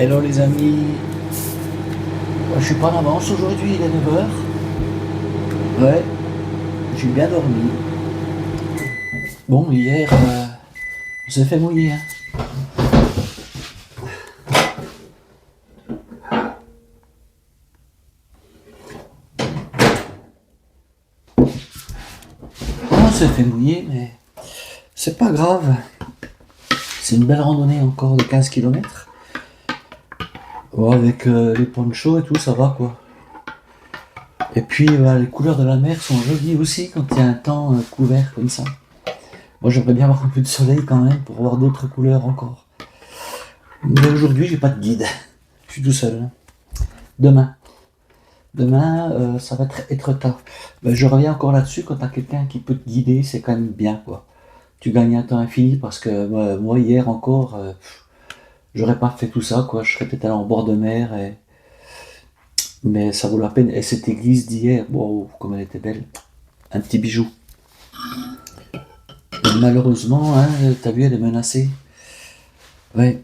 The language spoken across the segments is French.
Hello les amis, je suis pas en avance aujourd'hui, il est 9h. Ouais, j'ai bien dormi. Bon, hier, on s'est fait mouiller. Hein. On s'est fait mouiller, mais c'est pas grave. C'est une belle randonnée encore de 15 km. Bon, avec les ponchos et tout, ça va quoi. Et puis les couleurs de la mer sont jolies aussi quand il y a un temps couvert comme ça. Moi j'aimerais bien avoir un peu de soleil quand même pour voir d'autres couleurs encore. Mais aujourd'hui j'ai pas de guide. Je suis tout seul. Demain. Demain, ça va être tard. Ben, je reviens encore là-dessus, quand t'as quelqu'un qui peut te guider, c'est quand même bien quoi. Tu gagnes un temps infini parce que moi hier encore, j'aurais pas fait tout ça quoi. Je serais peut-être allé en bord de mer, mais ça vaut la peine. Et cette église d'hier, wow, comme elle était belle. Un petit bijou. Et malheureusement, hein, t'as vu, elle est menacée. Ouais,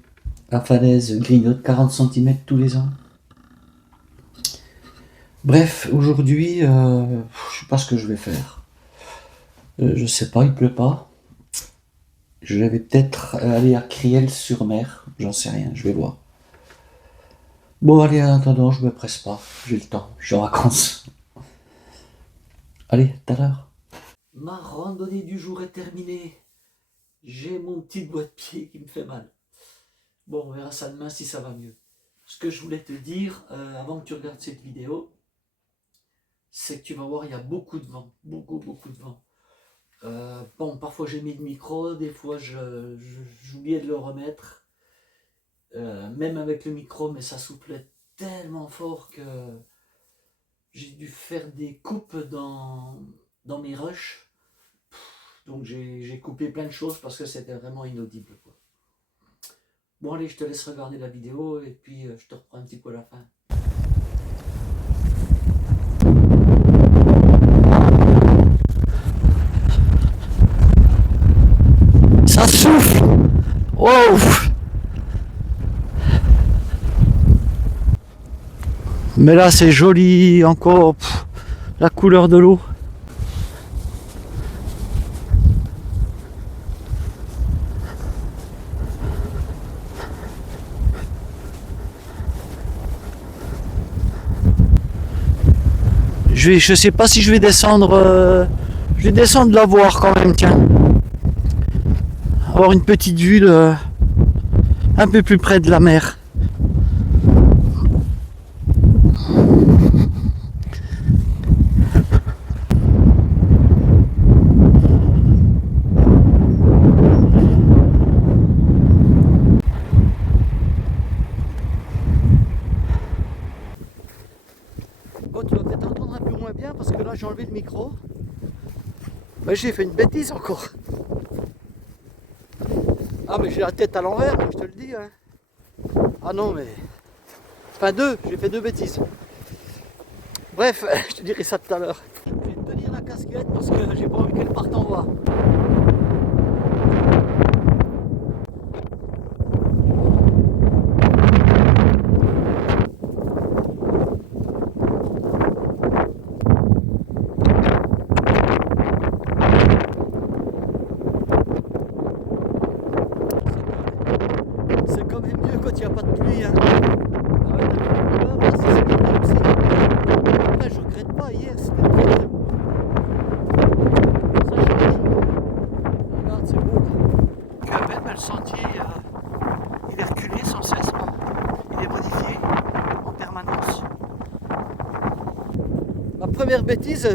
la falaise grignote 40 cm tous les ans. Bref, aujourd'hui, je sais pas ce que je vais faire. Je sais pas, il pleut pas. Je vais peut-être aller à Criel-sur-Mer, j'en sais rien, je vais voir. Bon, allez, en attendant, je me presse pas, j'ai le temps, je suis en vacances. Allez, tout à l'heure. Ma randonnée du jour est terminée. J'ai mon petit doigt de pied qui me fait mal. Bon, on verra ça demain si ça va mieux. Ce que je voulais te dire, avant que tu regardes cette vidéo, c'est que tu vas voir, il y a beaucoup de vent, beaucoup de vent. Bon, parfois j'ai mis le micro, des fois j'oubliais de le remettre, même avec le micro, mais ça soufflait tellement fort que j'ai dû faire des coupes dans mes rushs. Donc j'ai coupé plein de choses parce que c'était vraiment inaudible, quoi. Bon allez, je te laisse regarder la vidéo et puis je te reprends un petit peu à la fin. Ça souffle. Wow. Mais là c'est joli encore, la couleur de l'eau. Je sais pas si je vais descendre, je vais descendre la voir quand même, tiens. Avoir une petite vue un peu plus près de la mer. Bon, tu vas peut-être entendre un peu moins bien parce que là j'ai enlevé le micro. Mais j'ai fait une bêtise encore. Ah mais j'ai la tête à l'envers, moi je te le dis. Hein. Ah non mais... Enfin j'ai fait deux bêtises. Bref, je te dirai ça tout à l'heure. Je vais te tenir la casquette parce que j'ai pas envie qu'elle parte en bas. C'est quand même mieux quand il n'y a pas de pluie. Hein. Ah ouais, d'accord, si c'est bien aussi. Après, je regrette pas, hier c'était très beau. Ça change. Regarde, c'est beau. Quand même, le sentier, il est reculé sans cesse. Il est modifié en permanence. Ma première bêtise,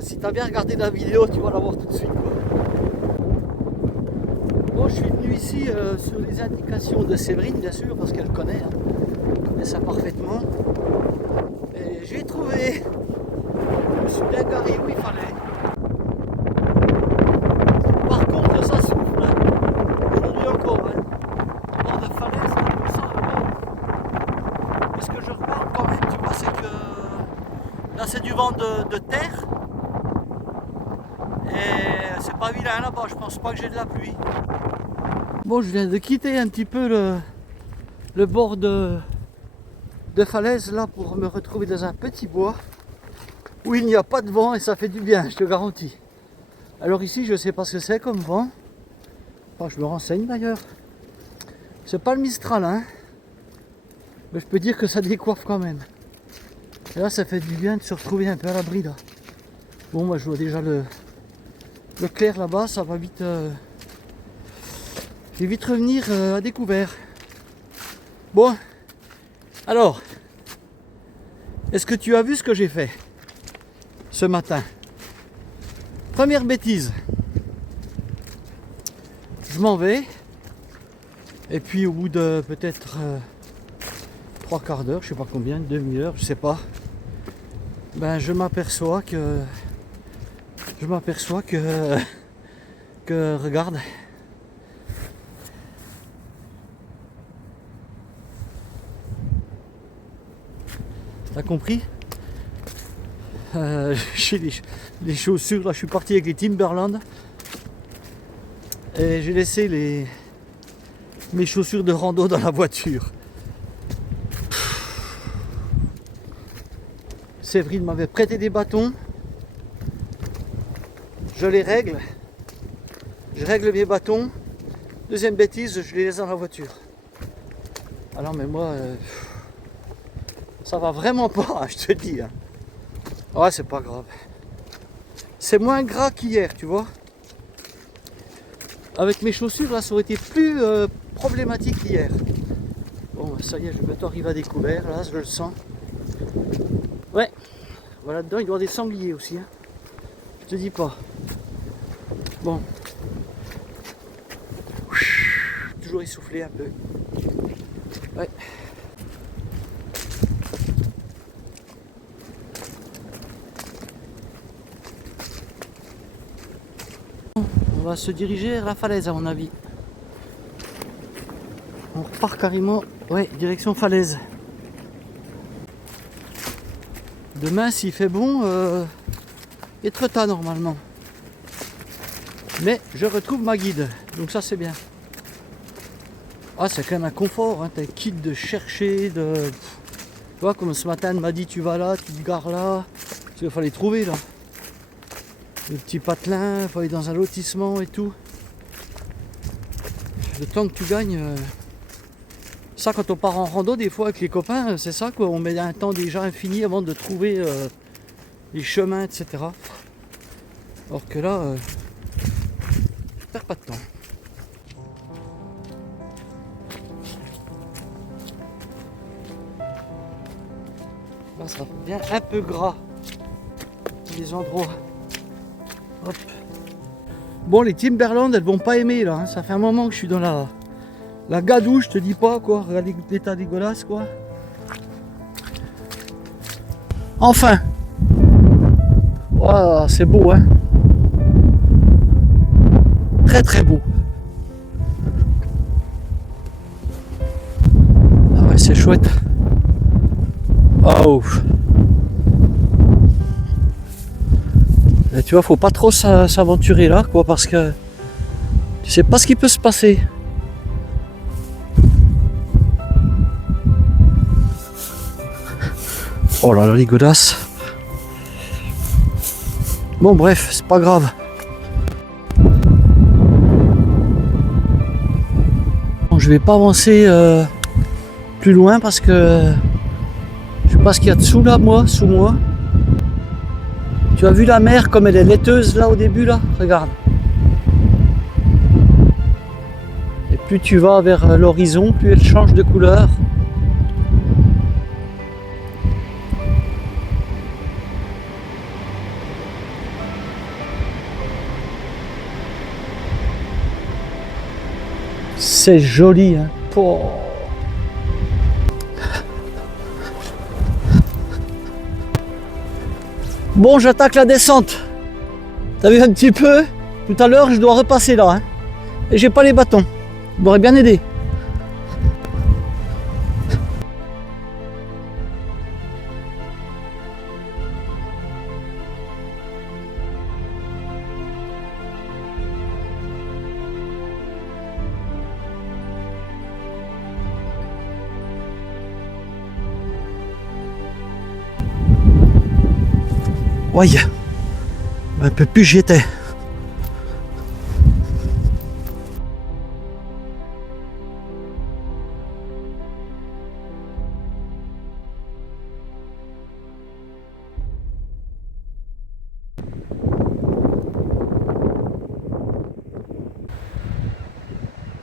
si tu as bien regardé la vidéo, tu vas la voir tout de suite. Quoi. Bon, je suis venu ici sur les indications de Séverine, bien sûr, parce qu'elle connaît. Hein. Elle connaît ça parfaitement. Et j'ai trouvé. Je me suis bien garé où il fallait. Par contre, ça souffle. Hein. Aujourd'hui encore. Hein. Bord de falaise, on sent le vent. Et ce que je remarque quand même, tu vois, c'est que là c'est du vent de terre. Et c'est pas vilain là-bas, je pense pas que j'ai de la pluie. Bon, je viens de quitter un petit peu le le bord de falaise là pour me retrouver dans un petit bois où il n'y a pas de vent et ça fait du bien, je te garantis. Alors ici, je sais pas ce que c'est comme vent. Enfin, je me renseigne d'ailleurs. C'est pas le Mistral, hein. Mais je peux dire que ça décoiffe quand même. Et là, ça fait du bien de se retrouver un peu à l'abri là. Bon, moi, je vois déjà le clair là-bas, ça va vite. Je vais vite revenir à découvert. Bon, alors, est-ce que tu as vu ce que j'ai fait ce matin? Première bêtise. Je m'en vais. Et puis au bout de peut-être 3/4 d'heure, je sais pas combien, une demi-heure, je sais pas. Ben je m'aperçois que regarde. T'as compris? J'ai les chaussures, là je suis parti avec les Timberland. Et j'ai laissé mes chaussures de rando dans la voiture. Séverine m'avait prêté des bâtons. Je les règle. Je règle mes bâtons. Deuxième bêtise, je les laisse dans la voiture. Alors mais moi, ça va vraiment pas, je te dis. Hein. Ouais, c'est pas grave. C'est moins gras qu'hier, tu vois. Avec mes chaussures, là, ça aurait été plus problématique qu'hier. Bon, ça y est, je vais bientôt arriver à découvert, là, je le sens. Ouais, voilà, dedans, il doit y avoir des sangliers aussi. Hein. Je te dis pas. Bon. Toujours essoufflé un peu. Ouais. On va se diriger vers la falaise à mon avis. On repart carrément, ouais, direction falaise. Demain, s'il fait bon, être tard normalement. Mais je retrouve ma guide, donc ça c'est bien. Ah, c'est quand même un confort, hein, t'as quitte de chercher, tu vois, comme ce matin, elle m'a dit tu vas là, tu te gares là, il fallait trouver là. Le petit patelin, il faut aller dans un lotissement et tout. Le temps que tu gagnes, ça quand on part en rando des fois avec les copains, c'est ça quoi, on met un temps déjà infini avant de trouver les chemins, etc. Alors que là, je perds pas de temps. Là ça devient un peu gras, les endroits. Hop. Bon, les Timberland, elles vont pas aimer là, hein. Ça fait un moment que je suis dans la gadoue, je te dis pas quoi, regardez l'état dégueulasse quoi. Enfin, wow, c'est beau hein, très très beau. Ah ouais, c'est chouette. Oh. Et tu vois, faut pas trop s'aventurer là quoi, parce que tu sais pas ce qui peut se passer. Oh là là, les godasses. Bon bref, c'est pas grave. Bon, je vais pas avancer plus loin parce que je sais pas ce qu'il y a dessous là, sous moi. Tu as vu la mer comme elle est laiteuse là au début là? Regarde. Et plus tu vas vers l'horizon, plus elle change de couleur. C'est joli, hein. Oh. Bon, j'attaque la descente. T'as vu un petit peu? Tout à l'heure, je dois repasser là. Hein. Et j'ai pas les bâtons. Ça m'aurait bien aidé. Ouais, un peu plus j'y étais.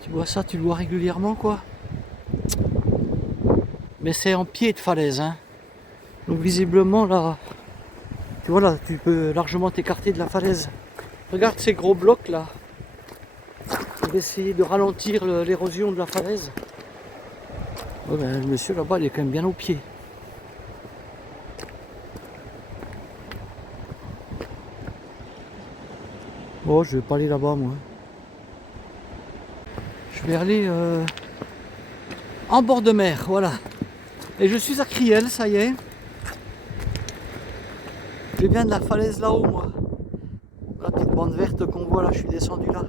Tu vois ça, tu le vois régulièrement quoi. Mais c'est en pied de falaise, hein. Donc visiblement là, tu vois là, tu peux largement t'écarter de la falaise. Regarde ces gros blocs là. On va essayer de ralentir l'érosion de la falaise. Ouais, ben, le monsieur là-bas il est quand même bien au pied. Bon, je vais pas aller là-bas moi. Je vais aller en bord de mer, voilà. Et je suis à Criel, ça y est. Je viens de la falaise là-haut moi. La petite bande verte qu'on voit là, je suis descendu là.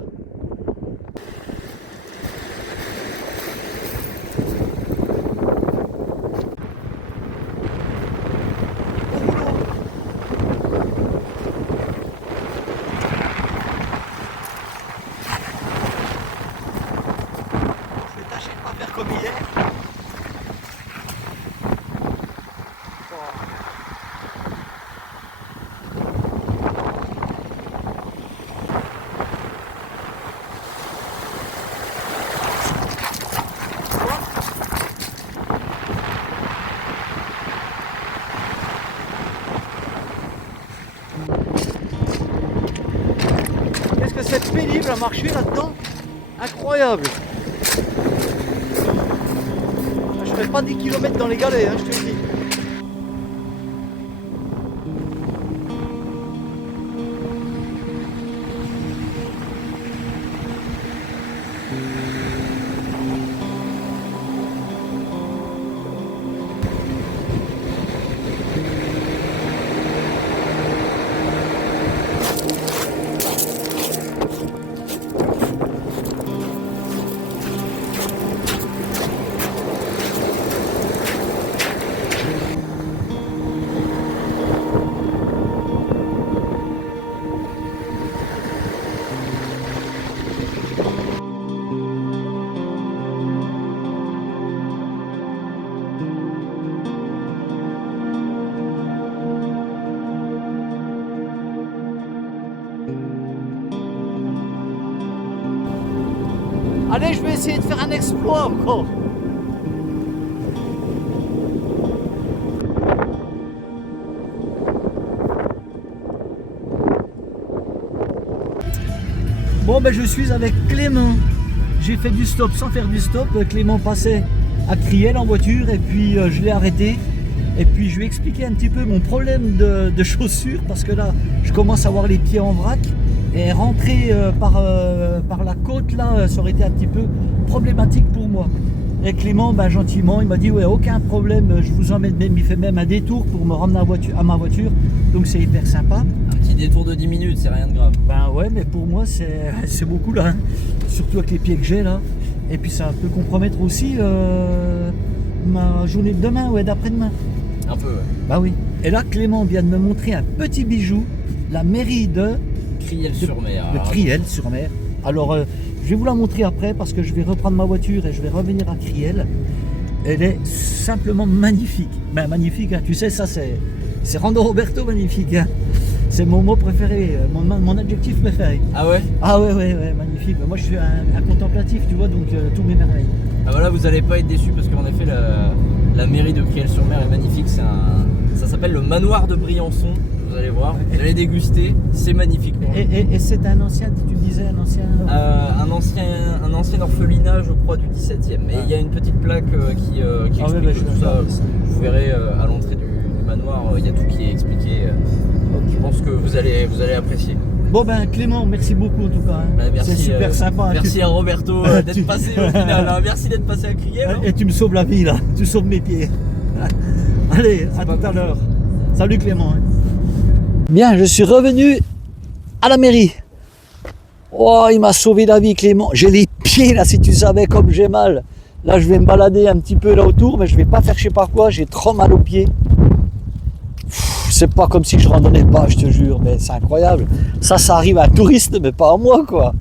Je vais tâcher de pas faire comme hier. Qu'est-ce que c'est pénible à marcher là-dedans? Incroyable! Je fais pas 10 km dans les galets, hein, je te le dis. Allez, je vais essayer de faire un exploit encore. Bon, ben je suis avec Clément. J'ai fait du stop sans faire du stop. Clément passait à Criel en voiture et puis je l'ai arrêté. Et puis je lui ai expliqué un petit peu mon problème de chaussures parce que là, je commence à avoir les pieds en vrac. Et rentrer par la côte là, ça aurait été un petit peu problématique pour moi. Et Clément, ben, gentiment, il m'a dit ouais, aucun problème, je vous emmène même, il fait même un détour pour me ramener à ma voiture, donc c'est hyper sympa. Un petit détour de 10 minutes, c'est rien de grave. Ben ouais, mais pour moi c'est beaucoup là, hein. Surtout avec les pieds que j'ai là. Et puis ça peut compromettre aussi ma journée de demain, ouais, d'après-demain. Un peu, ouais. Bah oui. Et là, Clément vient de me montrer un petit bijou, la mairie de Criel-sur-Mer. De Criel-sur-Mer. Alors, je vais vous la montrer après parce que je vais reprendre ma voiture et je vais revenir à Criel. Elle est simplement magnifique. Ben, magnifique, hein. Tu sais, ça c'est Rando Roberto magnifique. Hein. C'est mon mot préféré, mon adjectif préféré. Ah ouais? Ah ouais, magnifique. Moi, je suis un contemplatif, tu vois, donc tout m'émerveille. Ah voilà, vous n'allez pas être déçus parce qu'en effet, la mairie de Criel-sur-Mer est magnifique. Ça s'appelle le manoir de Briançon. Vous allez voir, vous allez déguster, c'est magnifique. Et c'est un ancien, tu me disais, un ancien orphelinat, je crois, du 17e. Mais il y a une petite plaque qui explique tout ça. Vous verrez à l'entrée du manoir, il y a tout qui est expliqué. Je pense que vous allez apprécier. Bon ben Clément, merci beaucoup en tout cas. Hein. Ben, merci, c'est super sympa. Merci à Roberto d'être passé au final. Hein. Merci d'être passé à Criel. Hein. Et tu me sauves la vie là, tu sauves mes pieds. Allez, à tout à l'heure. Salut Clément. Hein. Bien, je suis revenu à la mairie. Oh, il m'a sauvé la vie Clément. J'ai les pieds là, si tu savais comme j'ai mal. Là, je vais me balader un petit peu là autour, mais je vais pas faire je sais pas quoi, j'ai trop mal aux pieds. c'est pas comme si je randonnais pas, je te jure, mais c'est incroyable. Ça arrive à un touriste, mais pas à moi, quoi.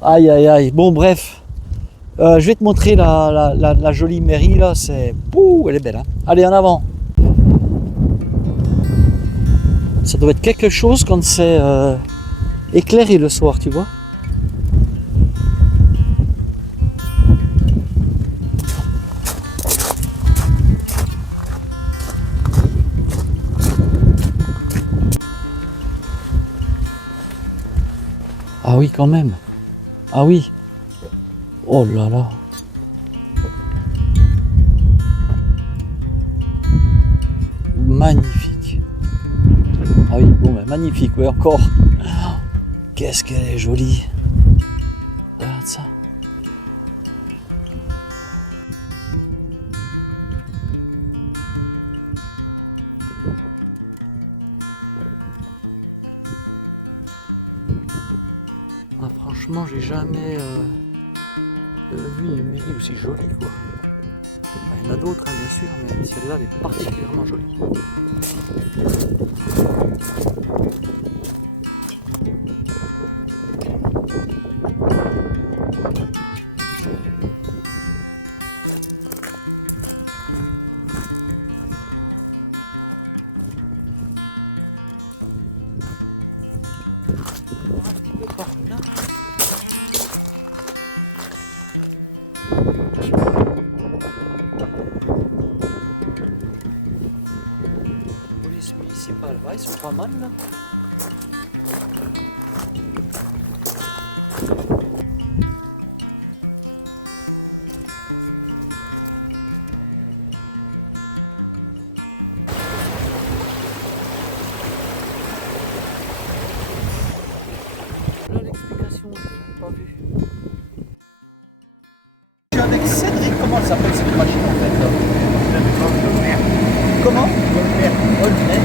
Aïe, aïe, aïe. Bon, bref. Je vais te montrer la jolie mairie, là. C'est... Pouh, elle est belle, hein. Allez, en avant. Ça doit être quelque chose quand c'est éclairé le soir, tu vois. Ah oui, quand même. Ah oui. Oh là là. Magnifique. Ah oui, bon, ben, magnifique, oui, encore. Qu'est-ce qu'elle est jolie. Regarde ça. Ah, franchement, j'ai jamais vu une mairie aussi jolie, quoi. Il y en a d'autres, hein, bien sûr, mais celle-là, elle est particulièrement jolie. Police municipale, ouais, ils sont pas mal là. Là l'explication, je l'ai même pas vu. Je suis avec Cédric, comment elle s'appelle cette machine en fait là? Comment? Olmer.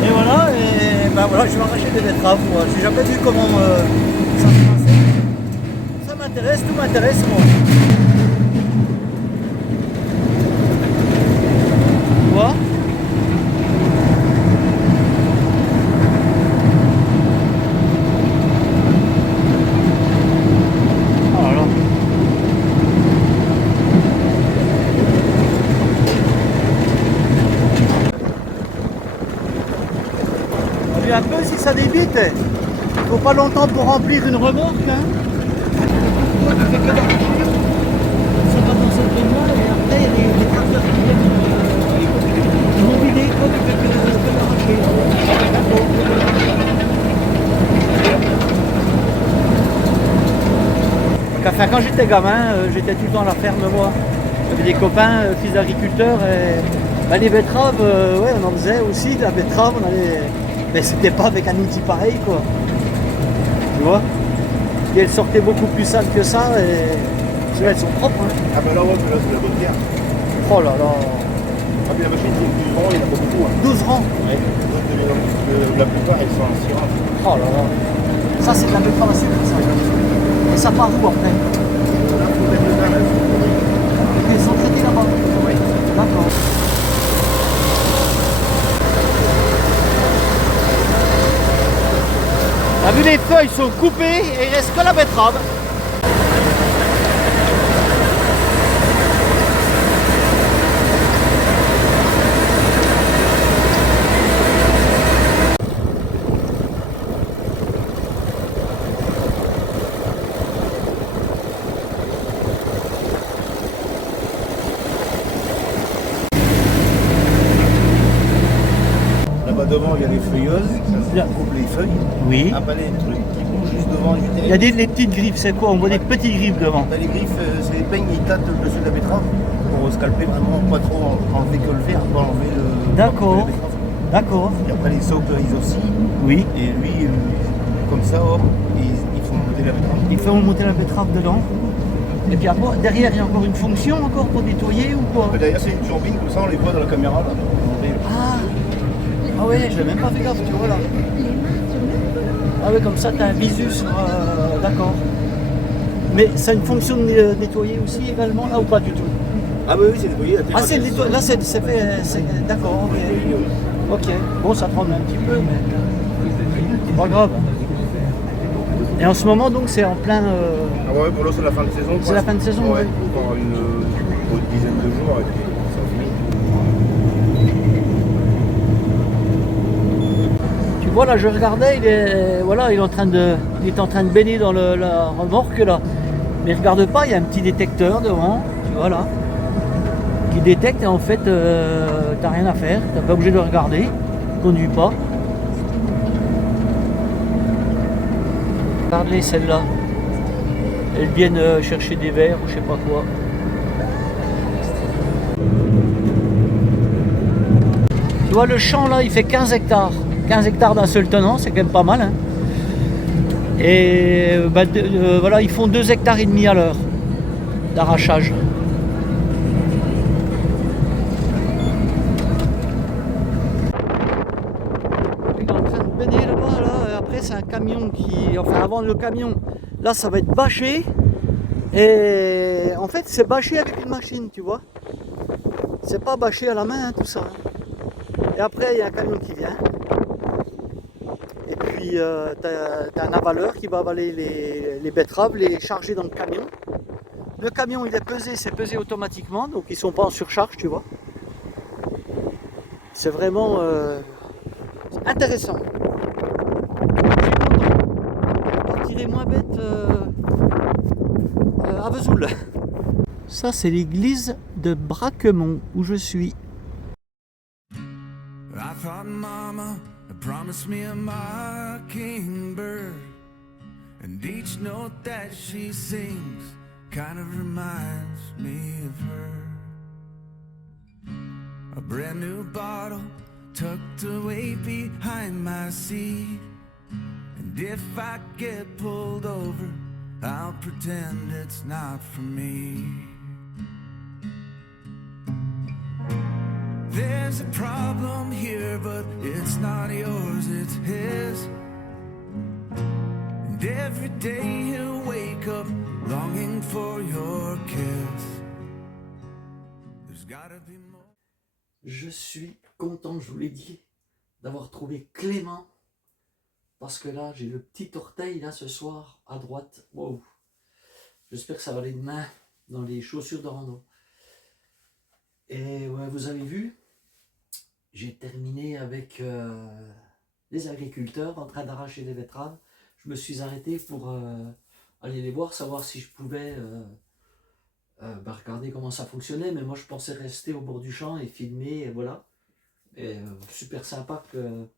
Et voilà, et ben voilà, je vais arracher des betteraves. Moi. J'ai jamais vu comment ça se passait. Ça m'intéresse, tout m'intéresse moi. Tu vois? Oh là. On un peu si ça débite. Il faut pas longtemps pour remplir une remorque. Hein. Ça va dans cette zone-là et après il y a des tracteurs qui viennent mobiler comme l'arracher. Enfin, quand j'étais gamin, j'étais tout le temps à la ferme moi. J'avais des copains, fils d'agriculteurs et ben, les betteraves, ouais, on en faisait aussi, la betterave, on allait. Mais c'était pas avec un outil pareil quoi. Tu vois? Et elles sortaient beaucoup plus sales que ça et celles-là elles sont propres. Hein. Ah bah là ouais, là c'est la bonne terre. Oh là là. Ah mais la machine c'est 12 rangs, il y en a pas beaucoup. Hein. 12 rangs. Ouais. La plupart ils sont en 6 rangs. Oh là là. Ça c'est de la betterave à sucre ça. Et ça part où après? Là faut mettre le vin là. Et ils sont traités là-bas. Oui. D'accord. T'as vu les feuilles sont coupées et il reste que la betterave. Là-bas devant il y a les feuilleuses, ça coupe les feuilles. Oui. Après les trucs qui bougent juste devant éviter. Il y a des petites griffes, c'est quoi? On voit des petites griffes devant. Les griffes, c'est les peignes, ils tâtent le dessus de la betterave pour scalper vraiment, pas trop enlever que le verre, pas enlever le. D'accord. D'accord. Et après les socs ils oscillent. Oui. Et lui, comme ça, hop, ils font monter la betterave. Il fait remonter la betterave dedans. Et puis après, derrière, il y a encore une fonction encore pour nettoyer ou quoi? D'ailleurs, c'est une turbine, comme ça on les voit dans la caméra là. Ah ouais, je n'ai même pas fait gaffe, tu vois là. Ah ouais, comme ça, tu as un visu sur... d'accord. Mais ça a une fonction de nettoyer aussi également, là ou pas du tout? Ah oui, oui, c'est nettoyé. Ah, c'est nettoyé. Là, c'est fait. D'accord, ok. Ok. Bon, ça prend un petit peu, mais pas grave. Et en ce moment, donc, c'est en plein. Ah ouais, bon là c'est la fin de saison. C'est la fin de saison, ouais. oui. Encore une dizaine de jours et puis ça finit. Tu vois, là, je regardais, il est en train de baigner dans la remorque, là. Mais regarde pas, il y a un petit détecteur devant, tu vois, là, qui détecte et en fait, t'as rien à faire, t'es pas obligé de regarder, conduis pas. Regarde-les, celles-là. Elles viennent chercher des verres ou je sais pas quoi. Tu vois, le champ, là, il fait 15 hectares. 15 hectares d'un seul tenant, c'est quand même pas mal, hein. Et voilà, ils font 2,5 hectares à l'heure d'arrachage. Il est en train de baigner là-bas, là. Et après c'est un camion qui. Enfin avant le camion, là ça va être bâché. Et en fait c'est bâché avec une machine, tu vois. C'est pas bâché à la main, hein, tout ça. Et après il y a un camion qui vient. Et puis t'as un avaleur qui va avaler les betteraves, les charger dans le camion. Le camion il est pesé, c'est pesé automatiquement, donc ils sont pas en surcharge, tu vois. C'est vraiment intéressant. Je suis content. Je partirai moins bête à Vesoul. Ça c'est l'église de Braquemont où je suis. I thought mama had promised me a mockingbird, and each note that she sings kind of reminds me of her. A brand new bottle tucked away behind my seat, and if I get pulled over, I'll pretend it's not for me. There's a problem here, but it's not yours, it's his. And every day he'll wake up longing for your kiss. There's gotta be more. Je suis content, je vous l'ai dit, d'avoir trouvé Clément. Parce que là, j'ai le petit orteil là ce soir à droite. Wow. J'espère que ça va aller demain dans les chaussures de rando. Et ouais, vous avez vu, j'ai terminé avec les agriculteurs en train d'arracher des betteraves. Je me suis arrêté pour aller les voir, savoir si je pouvais regarder comment ça fonctionnait. Mais moi, je pensais rester au bord du champ et filmer, et voilà. Et super sympa que,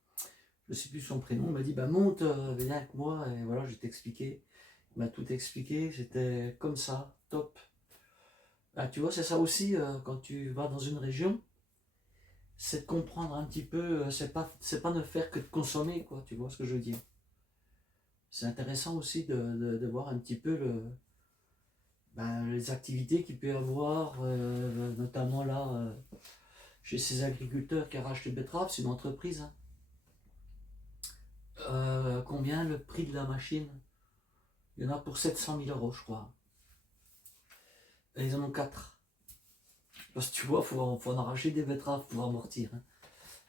je ne sais plus son prénom, il m'a dit, bah monte, viens avec moi, et voilà, je vais t'expliquer. Il m'a tout expliqué, j'étais comme ça, top. Ah, tu vois, c'est ça aussi, quand tu vas dans une région, c'est de comprendre un petit peu, c'est pas ne faire que de consommer, quoi, tu vois ce que je veux dire. C'est intéressant aussi de voir un petit peu les activités qu'il peut y avoir, notamment là, chez ces agriculteurs qui arrachent les betteraves, c'est une entreprise. Hein. Combien le prix de la machine? Il y en a pour 700 000 €, je crois. Et ils en ont 4. Parce que tu vois, il faut en arracher des betteraves pour amortir. Hein.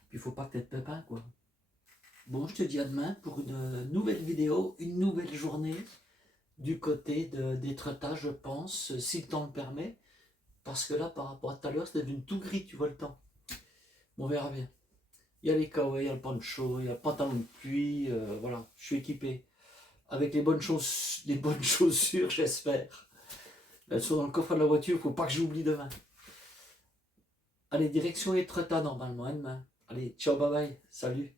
Puis il faut pas que tu aies de pépins, quoi. Bon, je te dis à demain pour une nouvelle vidéo, une nouvelle journée du côté d'étretage, je pense, si le temps le permet. Parce que là, par rapport à tout à l'heure, c'est devenu tout gris, tu vois le temps. Bon, on verra bien. Il y a les kawaii, il y a le poncho, il y a le pantalon de pluie, voilà, je suis équipé. Avec les bonnes chaussures, j'espère. Elles sont dans le coffre de la voiture, il ne faut pas que j'oublie demain. Allez, direction Etretat normalement, hein, demain. Allez, ciao, bye bye, salut.